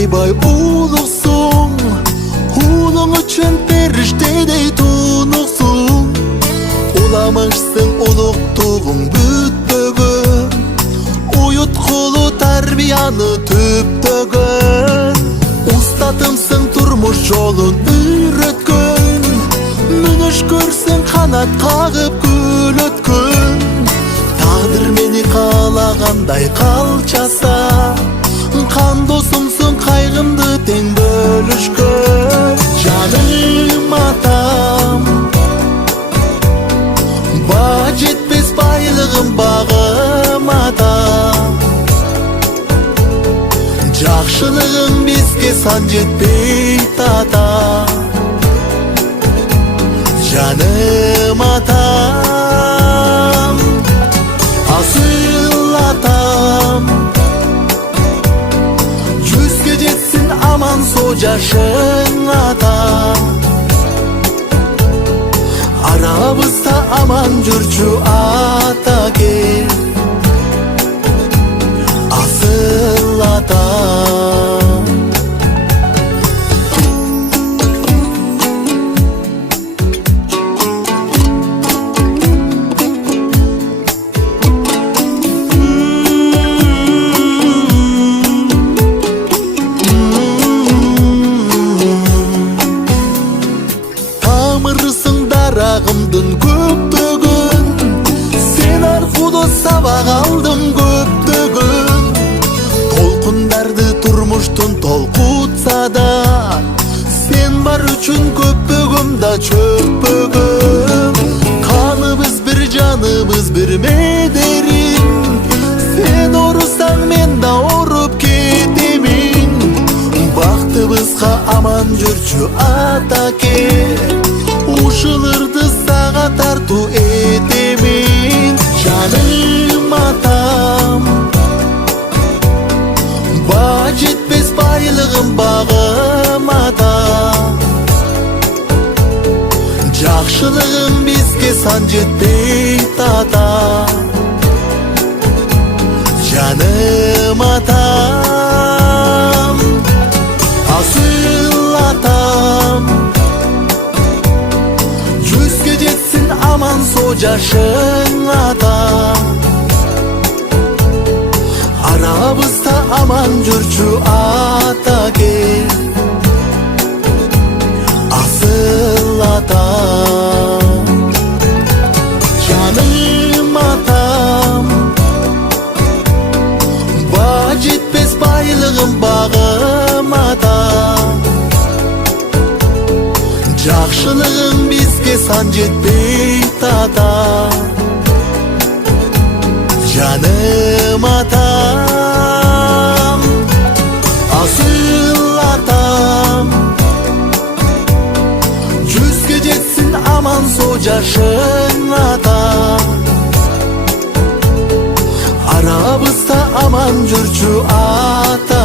aybay uluksun, ulun üçün periştedey tunuksun. Ulamışsın uluktuğun büttөгün, uyutkulu tarbiyanı tüptөгün. Ustatımsın turmuş yolun üretkün, münüş görsün kanat kağıp gül ötkün. Tağdır meni kalağanday kalçasa, kan dosumsun kaygımdı ten bölüşkün. Canım atam, bağ jetmez baylığım bağım atam. Жақшылығың бізге сан жетпей тата. Жаным атам, асыл атам, жүзге жетсін аман со жашың атам. Арабызда аман жүрчү ата кел, asıl adam. Tamırısın darağımdın köptөгün, sen arkuda sabak aldın köptөгün. Толқындарды турмуштун толкутса да, сен бар үчүн көппөгөм да чөппөгөм. Каныбыз бир, жаныбыз бир медерим, сен орусаң мен да оруп кетемин. Бактыбызга аман жүрчү атаке, ушуларды сага тартуу этемин. Жаным атам, bağ жетпес байлығым бағым атам. Жақшылығым бізге сан жетпей тата. Жаным атам, асыл атам, жүзге жетсін аман со жашың атам. Arabızda aman жүрчү ата кел, асыл атам. Жаным атам, bağ жетпес байлығым бағым атам. Жақшылығың бізге сан жетпей тата. Canım atam, asıl atam, yüzge jetsin aman so jashın atam. Arabızda aman жүрчү ata